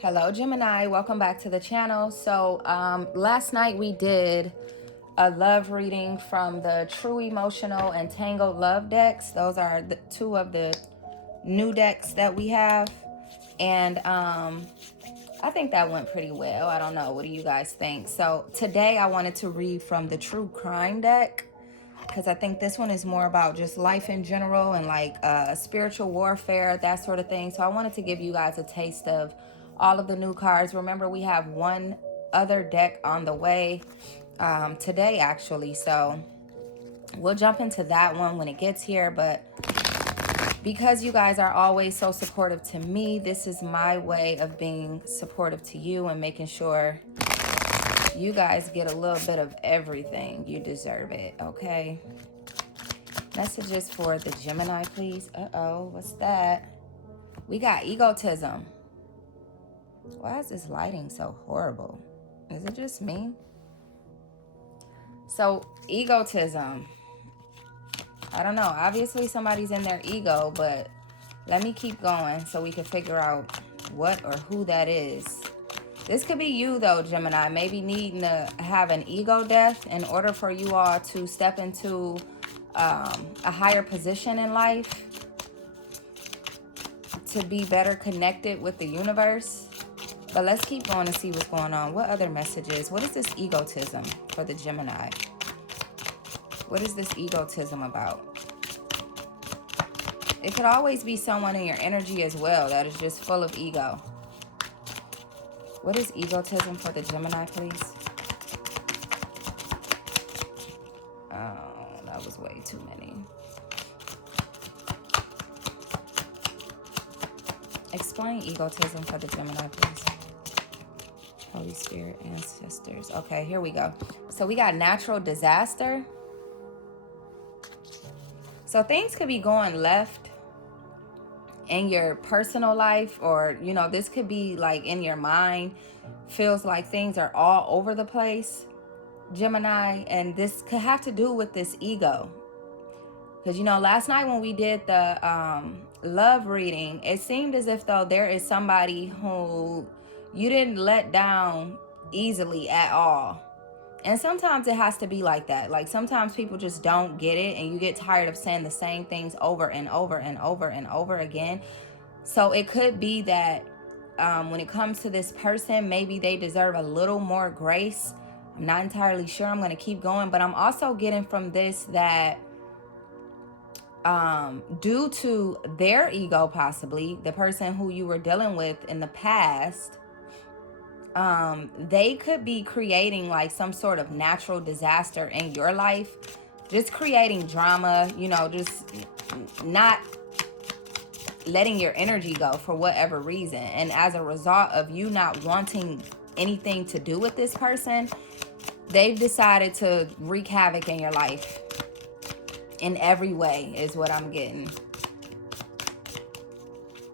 Hello Gemini, welcome back to the channel. So last night we did a love reading from the True Emotional and Tangled Love decks. Those are the two of the new decks that we have. And I think that went pretty well. I don't know, what do you guys think? So today I wanted to read from the True Crime deck, because I think this one is more about just life in general and like spiritual warfare, that sort of thing. So I wanted to give you guys a taste of all of the new cards. Remember, we have one other deck on the way today, actually. So we'll jump into that one when it gets here. But because you guys are always so supportive to me, this is my way of being supportive to you and making sure you guys get a little bit of everything. You deserve it, okay? Messages for the Gemini, please. Uh-oh, what's that? We got egotism. Why is this lighting so horrible? Is it just me? So, egotism. I don't know. Obviously, somebody's in their ego, but let me keep going so we can figure out what or who that is. This could be you, though, Gemini. Maybe needing to have an ego death in order for you all to step into a higher position in life, to be better connected with the universe. But let's keep going and see what's going on. What other messages? What is this egotism for the Gemini? What is this egotism about? It could always be someone in your energy as well that is just full of ego. What is egotism for the Gemini, please? Oh, that was way too many. Explain egotism for the Gemini, please. Holy Spirit, ancestors. Okay, here we go. So we got natural disaster. So things could be going left in your personal life, or, you know, this could be like in your mind. Feels like things are all over the place, Gemini. And this could have to do with this ego. Because, you know, last night when we did the love reading, it seemed as if though there is somebody who you didn't let down easily at all. And sometimes it has to be like that. Like sometimes people just don't get it, and you get tired of saying the same things over and over and over and over again. So it could be that when it comes to this person, maybe they deserve a little more grace. I'm not entirely sure. I'm going to keep going. But I'm also getting from this that due to their ego, possibly the person who you were dealing with in the past, they could be creating like some sort of natural disaster in your life, just creating drama, you know, just not letting your energy go for whatever reason. And as a result of you not wanting anything to do with this person, they've decided to wreak havoc in your life in every way, is what I'm getting.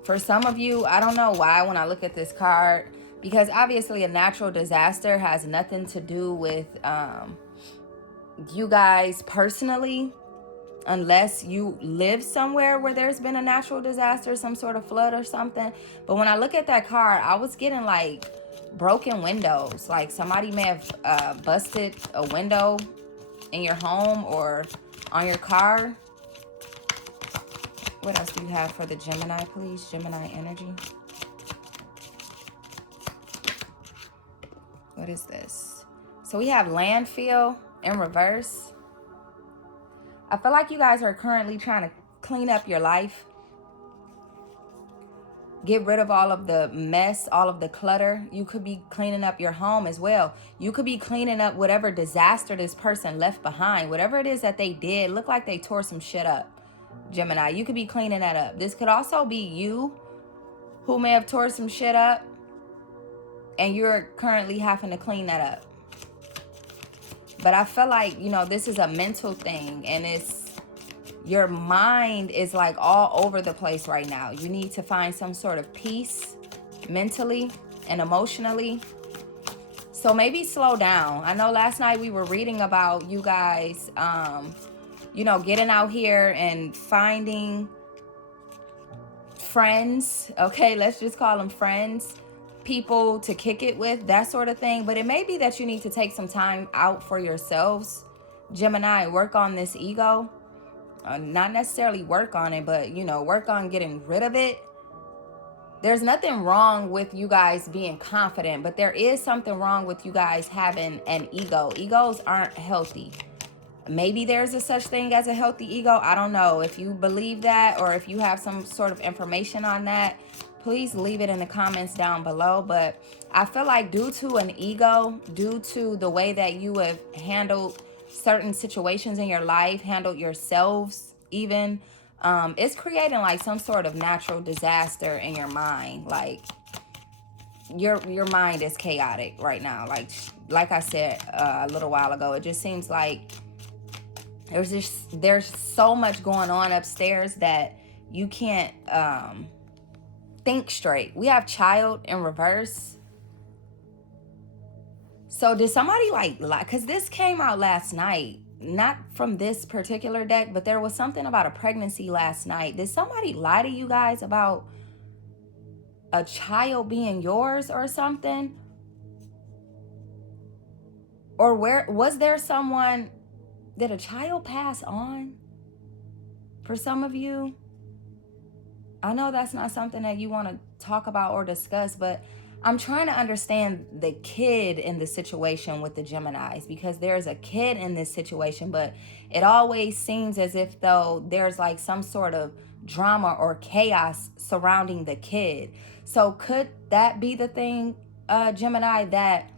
For some of you, I don't know why when I look at this card, because obviously a natural disaster has nothing to do with you guys personally, unless you live somewhere where there's been a natural disaster, some sort of flood or something. But when I look at that card, I was getting like broken windows. Like somebody may have busted a window in your home or on your car. What else do you have for the Gemini, please? Gemini energy. What is this? So we have landfill in reverse. I feel like you guys are currently trying to clean up your life. Get rid of all of the mess, all of the clutter. You could be cleaning up your home as well. You could be cleaning up whatever disaster this person left behind. Whatever it is that they did, look like they tore some shit up, Gemini. You could be cleaning that up. This could also be you who may have tore some shit up, and you're currently having to clean that up. But I feel like, you know, this is a mental thing, and it's your mind is like all over the place right now. You need to find some sort of peace mentally and emotionally. So maybe slow down. I know last night we were reading about you guys, you know, getting out here and finding friends. Okay, let's just call them friends. people to kick it with, that sort of thing. But it may be that you need to take some time out for yourselves, Gemini. Work on this ego. Not necessarily work on it, but, you know, work on getting rid of it. There's nothing wrong with you guys being confident, but there is something wrong with you guys having an ego. Egos aren't healthy. Maybe there's a such thing as a healthy ego. I don't know. If you believe that, or if you have some sort of information on that, please leave it in the comments down below. But I feel like due to an ego, due to the way that you have handled certain situations in your life, handled yourselves even, it's creating like some sort of natural disaster in your mind. Like your mind is chaotic right now. Like I said a little while ago, it just seems like there's so much going on upstairs that you can't think straight. We have child in reverse. So did somebody like lie? Because this came out last night, not from this particular deck, but there was something about a pregnancy last night. Did somebody lie to you guys about a child being yours or something? Or where was there someone? Did a child pass on for some of you? I know that's not something that you want to talk about or discuss, but I'm trying to understand the kid in the situation with the Geminis, because there's a kid in this situation, but it always seems as if though there's like some sort of drama or chaos surrounding the kid. So could that be the thing, Gemini, that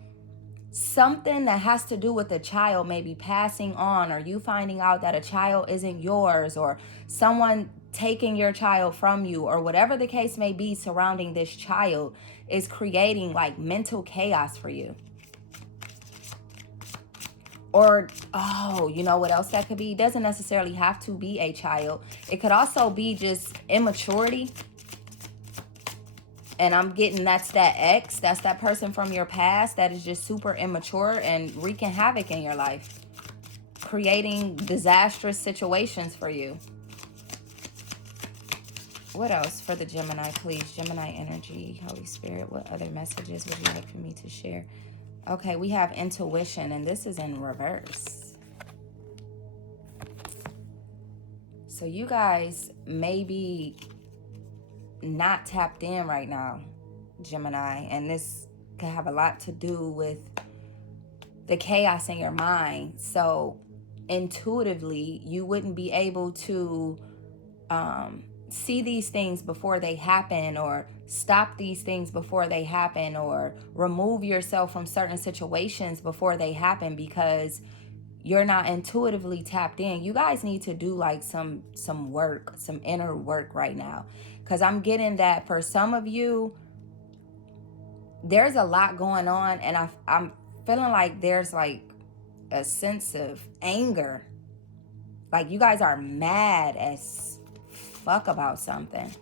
something that has to do with the child may be passing on, or you finding out that a child isn't yours, or someone taking your child from you, or whatever the case may be surrounding this child is creating like mental chaos for you. Or, oh, you know what else that could be? It doesn't necessarily have to be a child. It could also be just immaturity. And I'm getting that's that ex, that's that person from your past that is just super immature and wreaking havoc in your life, creating disastrous situations for you. What else for the Gemini, please? Gemini energy, Holy Spirit, what other messages would you like for me to share? Okay, we have intuition, and this is in reverse. So you guys may be not tapped in right now, Gemini, and this could have a lot to do with the chaos in your mind. So intuitively, you wouldn't be able to see these things before they happen, or stop these things before they happen, or remove yourself from certain situations before they happen, because you're not intuitively tapped in. You guys need to do like some work, some inner work right now, because I'm getting that for some of you there's a lot going on, and I'm feeling like there's like a sense of anger, like you guys are mad as fuck about something.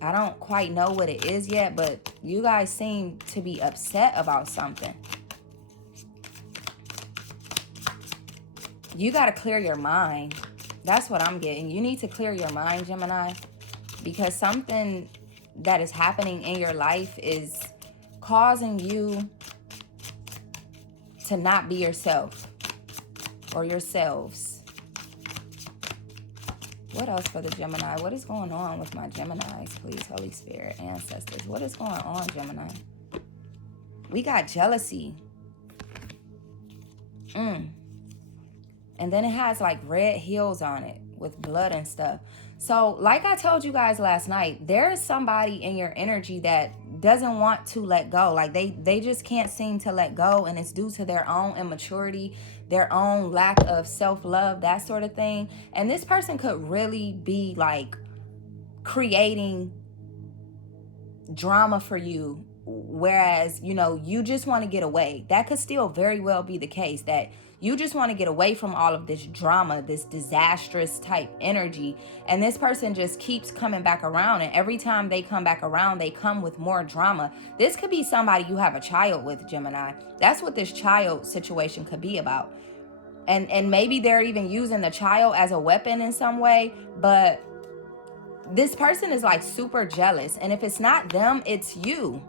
I don't quite know what it is yet, but you guys seem to be upset about something. You got to clear your mind. That's what I'm getting. You need to clear your mind, Gemini, because something that is happening in your life is causing you to not be yourself or yourselves. What else for the Gemini? What is going on with my Geminis, please, Holy Spirit, ancestors? What is going on, Gemini? We got jealousy. And then it has like red heels on it with blood and stuff. So like I told you guys last night, there is somebody in your energy that doesn't want to let go. Like they just can't seem to let go, and it's due to their own immaturity, their own lack of self-love, that sort of thing. And this person could really be like creating drama for you, whereas, you know, you just want to get away. That could still very well be the case, that you just want to get away from all of this drama, this disastrous type energy. And this person just keeps coming back around. And every time they come back around, they come with more drama. This could be somebody you have a child with, Gemini. That's what this child situation could be about. And maybe they're even using the child as a weapon in some way. But this person is like super jealous. And if it's not them, it's you.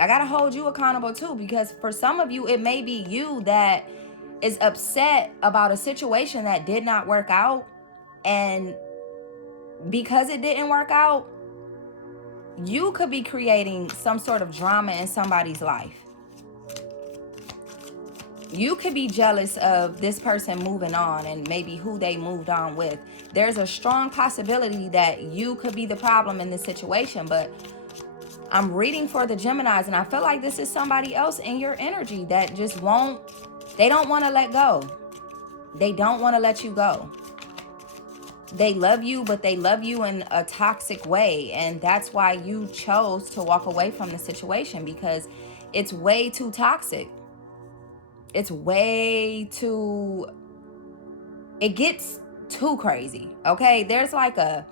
I gotta hold you accountable too, because for some of you, it may be you that is upset about a situation that did not work out. And because it didn't work out, you could be creating some sort of drama in somebody's life. You could be jealous of this person moving on and maybe who they moved on with. There's a strong possibility that you could be the problem in this situation, but I'm reading for the Geminis, and I feel like this is somebody else in your energy that just they don't want to let go. They don't want to let you go. They love you, but they love you in a toxic way. And that's why you chose to walk away from the situation, because it's way too toxic. It gets too crazy. Okay. There's like a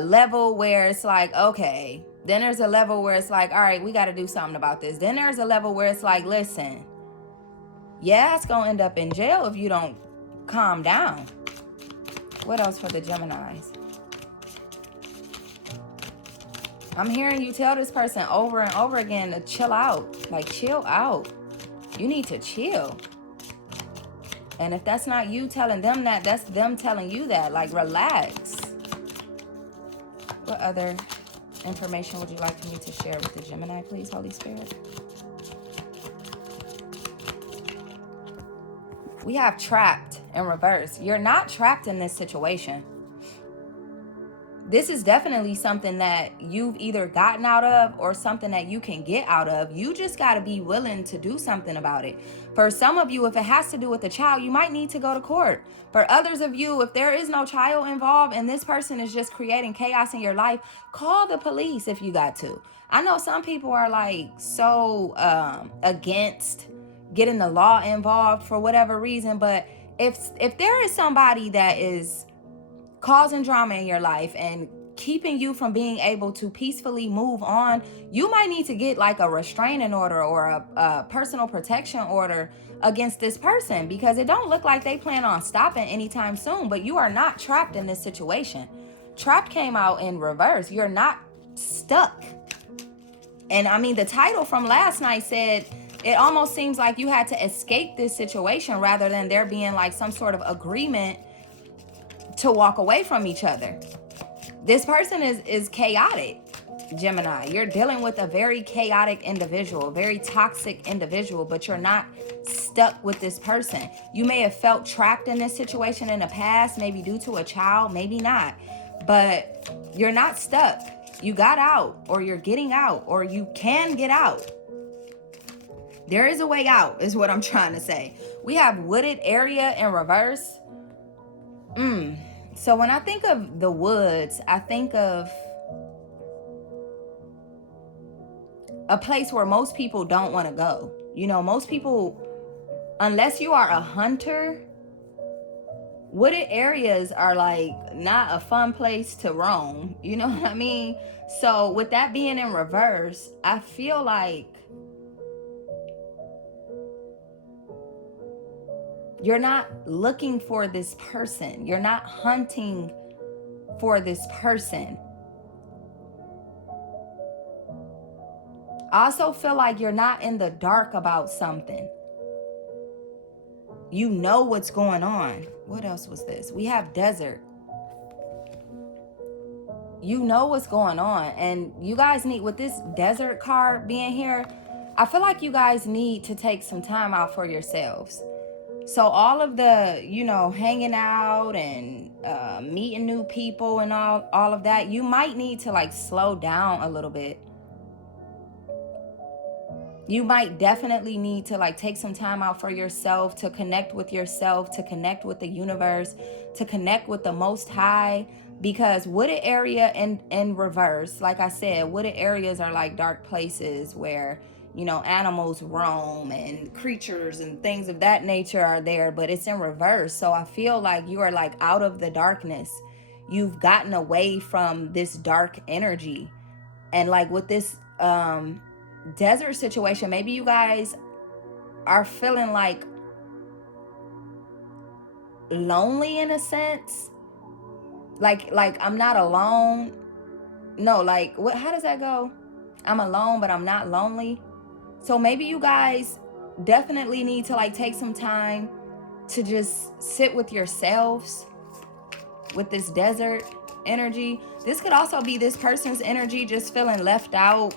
level where it's like, okay. Then there's a level where it's like, all right, we got to do something about this. Then there's a level where it's like, listen, yeah, it's going to end up in jail if you don't calm down. What else for the Geminis? I'm hearing you tell this person over and over again to chill out. Like, chill out. You need to chill. And if that's not you telling them that, that's them telling you that. Like, relax. What other information would you like for me to share with the Gemini, please, Holy Spirit? We have trapped in reverse. You're not trapped in this situation. This is definitely something that you've either gotten out of or something that you can get out of. You just got to be willing to do something about it. For some of you, if it has to do with a child, you might need to go to court. For others of you, if there is no child involved and this person is just creating chaos in your life, call the police if you got to. I know some people are like so against getting the law involved for whatever reason, but if there is somebody that is causing drama in your life and keeping you from being able to peacefully move on, you might need to get like a restraining order or a personal protection order against this person, because it don't look like they plan on stopping anytime soon. But you are not trapped in this situation. Trapped came out in reverse. You're not stuck. And I mean, the title from last night said it almost seems like you had to escape this situation rather than there being like some sort of agreement to walk away from each other. This person is chaotic, Gemini. You're dealing with a very chaotic individual, very toxic individual, but you're not stuck with this person. You may have felt trapped in this situation in the past, maybe due to a child, maybe not, but you're not stuck. You got out, or you're getting out, or you can get out. There is a way out, is what I'm trying to say. We have wooded area in reverse. So when I think of the woods, I think of a place where most people don't want to go. You know, most people, unless you are a hunter, wooded areas are like not a fun place to roam. You know what I mean? So with that being in reverse, I feel like you're not looking for this person. You're not hunting for this person. I also feel like you're not in the dark about something. You know what's going on. What else was this? We have desert. You know what's going on. And you guys need, with this desert card being here, I feel like you guys need to take some time out for yourselves. So all of the, you know, hanging out and meeting new people and all of that, you might need to like slow down a little bit. You might definitely need to like take some time out for yourself, to connect with yourself, to connect with the universe, to connect with the Most High, because wooded area in reverse, like I said, wooded areas are like dark places where, you know, animals roam and creatures and things of that nature are there, but it's in reverse. So I feel like you are like out of the darkness. You've gotten away from this dark energy. And like with this desert situation, maybe you guys are feeling like lonely in a sense. like I'm not alone. No, like what, how does that go? I'm alone, but I'm not lonely. So maybe you guys definitely need to like take some time to just sit with yourselves with this desert energy. This could also be this person's energy just feeling left out,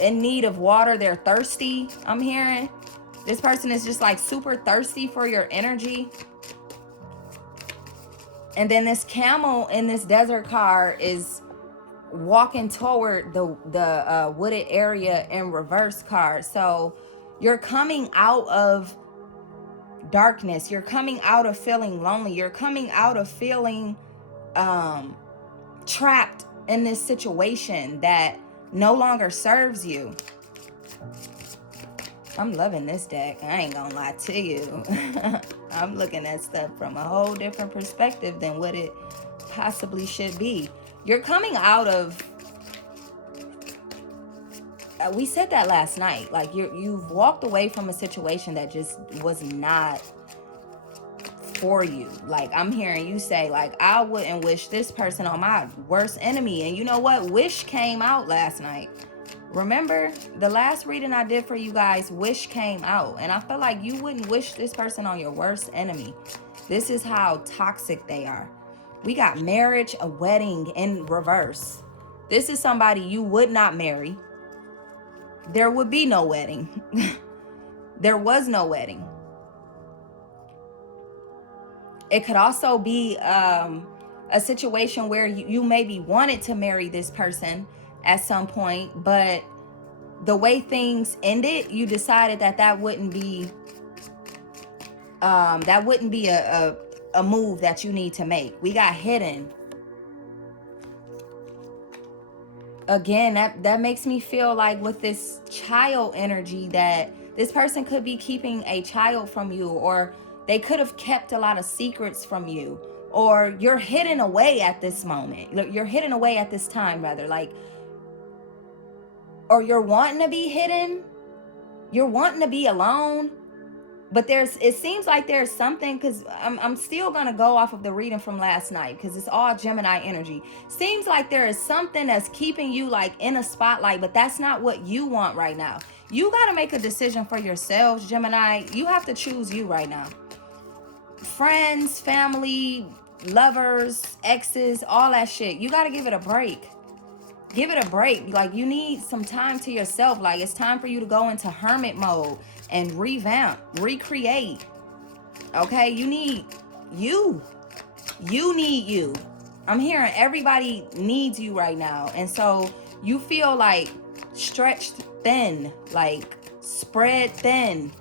in need of water. They're thirsty, I'm hearing. This person is just like super thirsty for your energy. And then this camel in this desert card is walking toward the wooded area in reverse card. So you're coming out of darkness. You're coming out of feeling lonely. You're coming out of feeling trapped in this situation that no longer serves you. I'm loving this deck. I ain't gonna lie to you. I'm looking at stuff from a whole different perspective than what it possibly should be. You're coming out of, we said that last night, like you've walked away from a situation that just was not for you. Like I'm hearing you say, like, I wouldn't wish this person on my worst enemy. And you know what? Wish came out last night. Remember the last reading I did for you guys, wish came out. And I feel like you wouldn't wish this person on your worst enemy. This is how toxic they are. We got marriage, a wedding in reverse. This is somebody you would not marry. There would be no wedding. There was no wedding. It could also be a situation where you maybe wanted to marry this person at some point, but the way things ended, you decided that wouldn't be a move that you need to make. We got hidden. Again, that makes me feel like with this child energy that this person could be keeping a child from you, or they could have kept a lot of secrets from you, or you're hidden away at this moment. You're hidden away at this time, rather, like, or you're wanting to be hidden. You're wanting to be alone. But it seems like there's something, because I'm still going to go off of the reading from last night because it's all Gemini energy. Seems like there is something that's keeping you like in a spotlight, but that's not what you want right now. You got to make a decision for yourselves, Gemini. You have to choose you right now. Friends, family, lovers, exes, all that shit. You got to give it a break. Give it a break. Like, you need some time to yourself. Like, it's time for you to go into hermit mode and revamp, recreate. Okay, you need you. You need you. I'm hearing everybody needs you right now. And so you feel like stretched thin, like spread thin.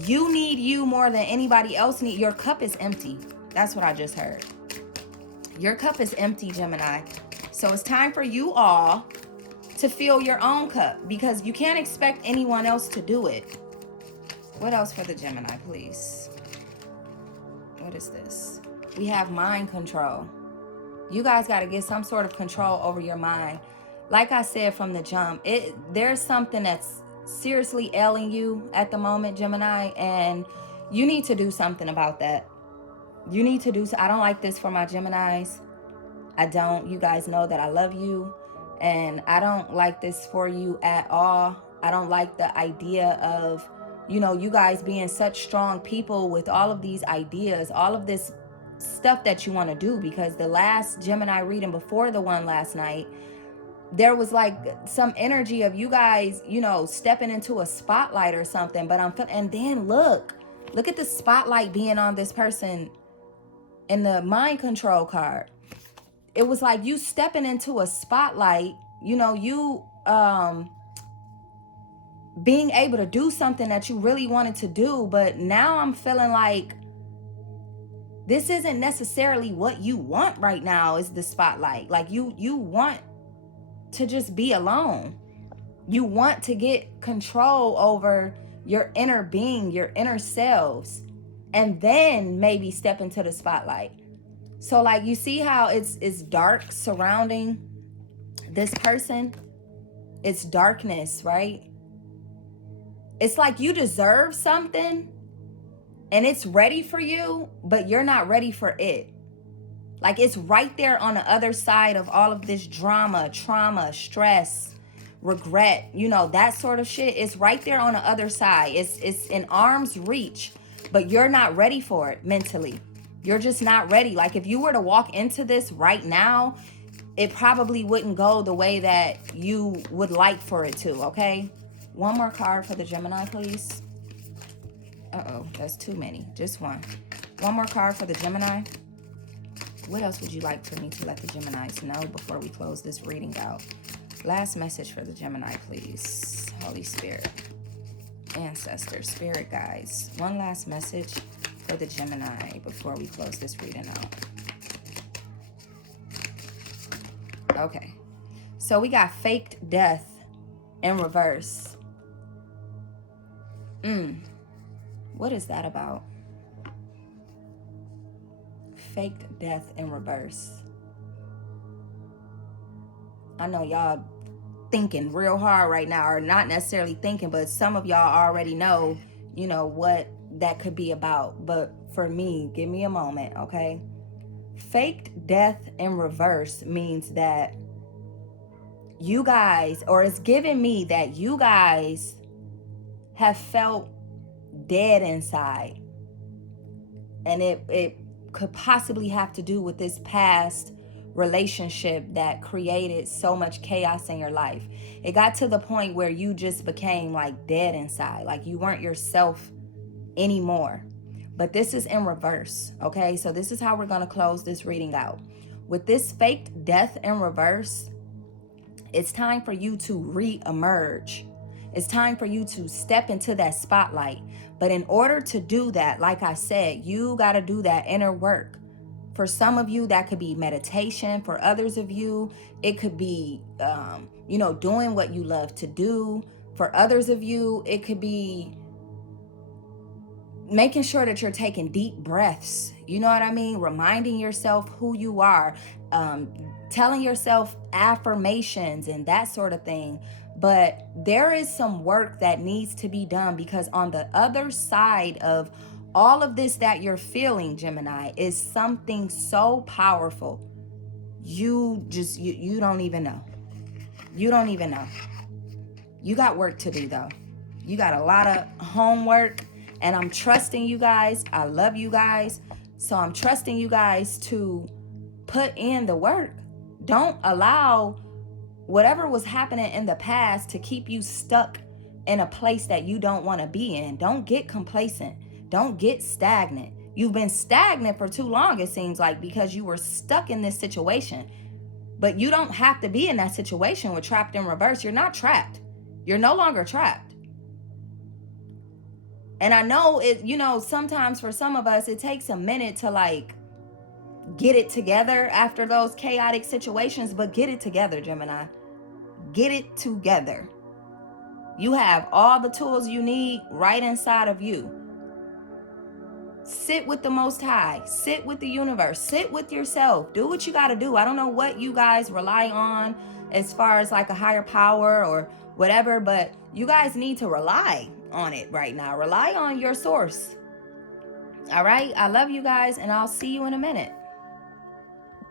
You need you more than anybody else need. Your cup is empty. That's what I just heard. Your cup is empty, Gemini. So it's time for you all to fill your own cup, because you can't expect anyone else to do it. What else for the Gemini, please? What is this? We have mind control. You guys got to get some sort of control over your mind. Like I said from the jump, there's something that's seriously ailing you at the moment, Gemini, and you need to do something about that. You need to do so. I don't like this for my Geminis. I don't. You guys know that I love you, and I don't like this for you at all. I don't like the idea of, you guys being such strong people with all of these ideas, all of this stuff that you want to do, because the last Gemini reading before the one last night, there was like some energy of you guys, stepping into a spotlight or something. But and then look at the spotlight being on this person in the mind control card. It was like you stepping into a spotlight, you being able to do something that you really wanted to do. But now I'm feeling like this isn't necessarily what you want right now, is the spotlight. Like you want to just be alone. You want to get control over your inner being, your inner selves, and then maybe step into the spotlight. So like, you see how it's dark surrounding this person? It's darkness, right? It's like you deserve something, And it's ready for you, but you're not ready for it. Like, it's right there on the other side of all of this drama, trauma, stress, regret, you know, that sort of shit. It's right there on the other side. It's in arm's reach, but you're not ready for it mentally. You're just not ready. Like, if you were to walk into this right now, it probably wouldn't go the way that you would like for it to, okay? One more card for the Gemini, please. Uh-oh, that's too many. Just one. One more card for the Gemini. What else would you like for me to let the Geminis know before we close this reading out? Last message for the Gemini, please. Holy Spirit, ancestors, spirit guides. One last message for the Gemini before we close this reading out. Okay. So we got faked death in reverse. What is that about? Faked death in reverse. I know y'all thinking real hard right now, or not necessarily thinking, but some of y'all already know, you know, what that could be about. But for me, give me a moment, okay? Faked death in reverse means that you guys, or it's giving me that you guys have felt dead inside. And it could possibly have to do with this past relationship that created so much chaos in your life. It got to the point where you just became like dead inside, like you weren't yourself anymore. But this is in reverse, okay? So this is how we're going to close this reading out. With this faked death in reverse, it's time for you to re-emerge. It's time for you to step into that spotlight. But in order to do that, like I said, you got to do that inner work. For some of you, that could be meditation. For others of you, it could be, doing what you love to do. For others of you, it could be making sure that you're taking deep breaths. You know what I mean? Reminding yourself who you are. Telling yourself affirmations and that sort of thing. But there is some work that needs to be done, because on the other side of all of this that you're feeling, Gemini, is something so powerful. You don't even know. You don't even know. You got work to do, though. You got a lot of homework, and I'm trusting you guys. I love you guys. So I'm trusting you guys to put in the work. Don't allow whatever was happening in the past to keep you stuck in a place that you don't want to be in. Don't get complacent. Don't get stagnant. You've been stagnant for too long, it seems like, because you were stuck in this situation. But you don't have to be in that situation with trapped in reverse. You're not trapped. You're no longer trapped. And I know it, sometimes for some of us, it takes a minute to get it together after those chaotic situations, but get it together, Gemini. Get it together. You have all the tools you need right inside of you. Sit with the Most High. Sit with the universe. Sit with yourself. Do what you got to do. I don't know what you guys rely on as far as like a higher power or whatever, but you guys need to rely on it right now. Rely on your source. All right. I love you guys, and I'll see you in a minute.